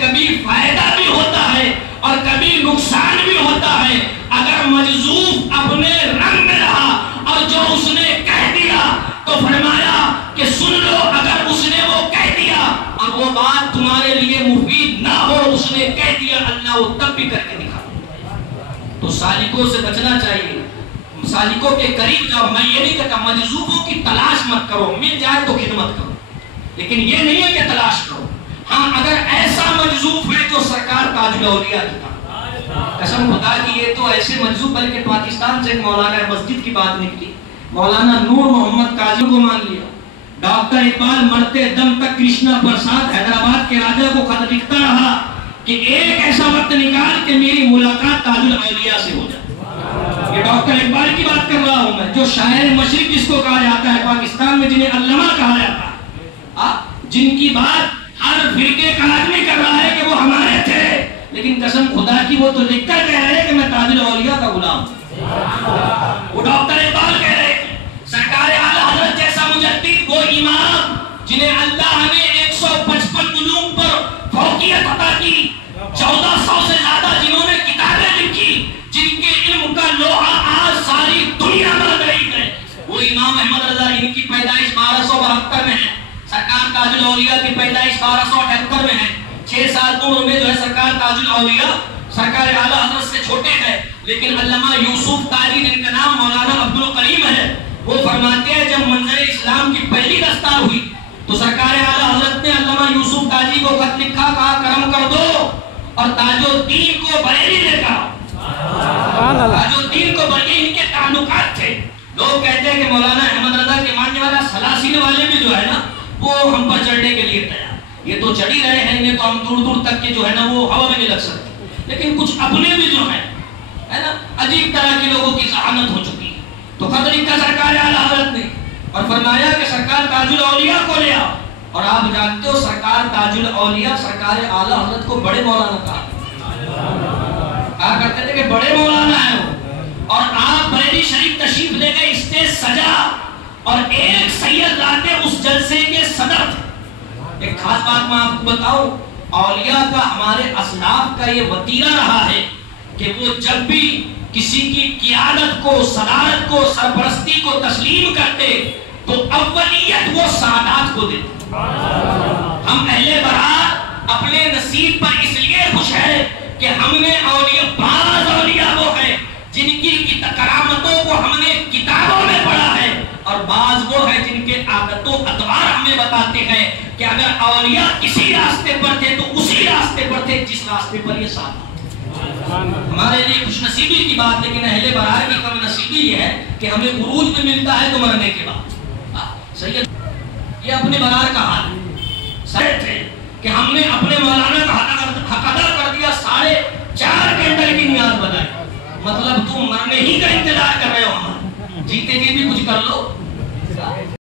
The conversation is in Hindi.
कभी फायदा भी होता है और कभी नुकसान भी होता है। अगर मजजूब अपने रंग में रहा और जो उसने कह दिया तो फरमाया कि सुन लो, अगर उसने वो कह दिया और वो बात तुम्हारे लिए मुफीद ना हो, उसने कह दिया अल्लाह वो तब भी करके दिखा। तो सालिकों से बचना चाहिए, सालिकों के करीब जाओ। मैं ये नहीं कहता मजजूबों की तलाश मत करो, मिल जाए तो खिदमत करो, लेकिन ये नहीं है कि तलाश करो। हाँ, अगर ऐसा मजजूब है जो सरकार ताजुल औलिया की था, कसम खुदा की ये तो ऐसे मजजूब, बल्कि पाकिस्तान से एक मौलाना मस्जिद की बात निकली, मौलाना नूर मोहम्मद काजी को मान लिया। डॉक्टर इकबाल मरते दम तक कृष्णा प्रसाद हैदराबाद के राजा को खत लिखता रहा कि एक ऐसा वक्त निकाल कि मेरी मुलाकात ताजुल औलिया से हो जाए। ये डॉक्टर इकबाल की बात कर रहा हूं मैं, जो शायर मशरिक जिसको कहा जाता है पाकिस्तान में, जिन्हें अल्लामा कहा जाता है, जिनकी बात हर फिरके का आदमी कर रहा है कि वो हमारे थे, लेकिन कसम खुदा की वो तो लिखकर कह रहे हैं कि मैं ताजुल औलिया का गुलाम हूं। वो डॉक्टर इकबाल कह रहे हैं सरकार आला हजरत जैसा मुजद्दिद, वो इमाम जिन्हें अल्लाह ने 155 उलूम पर फौकियत अता की, 1400 से ज्यादा जिन्होंने किताबें लिखी, जिनके इल्म का लोहा आज सारी दुनिया में रही है, वो इमाम अहमद रजा, इनकी पैदाइश 1272 में है। सरकार ताजुल औलिया की पैदाइश 1278 में है। 6 साल उम्र में जो है सरकार ताजुल औलिया सरकार आला हजरत से छोटे हैं, लेकिन अल्लामा यूसुफ ताजी, जिनका नाम मौलाना अब्दुल करीम है, वो फरमाते हैं जब मंजर इस्लाम की पहली दस्तार हुई तो सरकार आला हजरत ने अल्लामा यूसुफ ताजी को खत लिखा, कहा करम कर दो और ताजुद्दीन को बरेली लेकर आओ। ताजुद्दीन को बरेली, इनके ताल्लुकात थे। लोग कहते हैं कि मौलाना अहमद रजा के मानने वाला सलासिल वाले भी जो है ना, वो हम पर चढ़ने के लिए तैयार। ये तो चढ़ ही रहे हैं, इन्हें तो हम दूर दूर तक के जो है ना वो हवा में नहीं लग सकते, लेकिन कुछ अपने भी जो है ना अजीब तरह के लोगों की जहानत हो चुकी है। तो खत लिखा सरकार आला हजरत ने और फरमाया कि सरकार ताजुल औलिया को ले आओ। और आप जानते हो सरकार ताजुल औलिया सरकार आला हजरत को बड़े मौलाना कहा करते थे कि बड़े मौलाना है वो। और आप बरेली शरीफ तशरीफ ले गए, स्टेज सजा और एक सैयद लाते उस जलसे के सदर थे। एक खास बात मैं आपको बताऊं, औलिया का हमारे असलाफ का ये वतीरा रहा है कि वो जब भी किसी की क़ियादत को, सदारत को, सरपरस्ती को तस्लीम करते तो अव्वलियत वो सादात को देते। हम अहले बरात अपने नसीब पर इसलिए खुश है कि हमने औलिया, बाज़ औलिया वो है जिनकी करामतों को हमने किताबों में पढ़ा है, और बाज़ वो है जिनके आदतों अतवार हमें बताते हैं कि अगर औलिया किसी रास्ते पर थे तो उसी रास्ते पर थे जिस रास्ते पर ये साथ। हमारे लिए खुश नसीबी की बात, लेकिन अहले बरात की कम नसीबी ये है कि हमें उरूज में मिलता है तो मरने के बाद। सही है, ये अपने बरार का हाल सही थे कि हमने अपने मौलाना का हक अदा कर दिया, 4.5 घंटे की नियाज बनाई। मतलब तुम मरने ही का इंतजार कर रहे हो, हमारे जीते जी भी कुछ कर लो।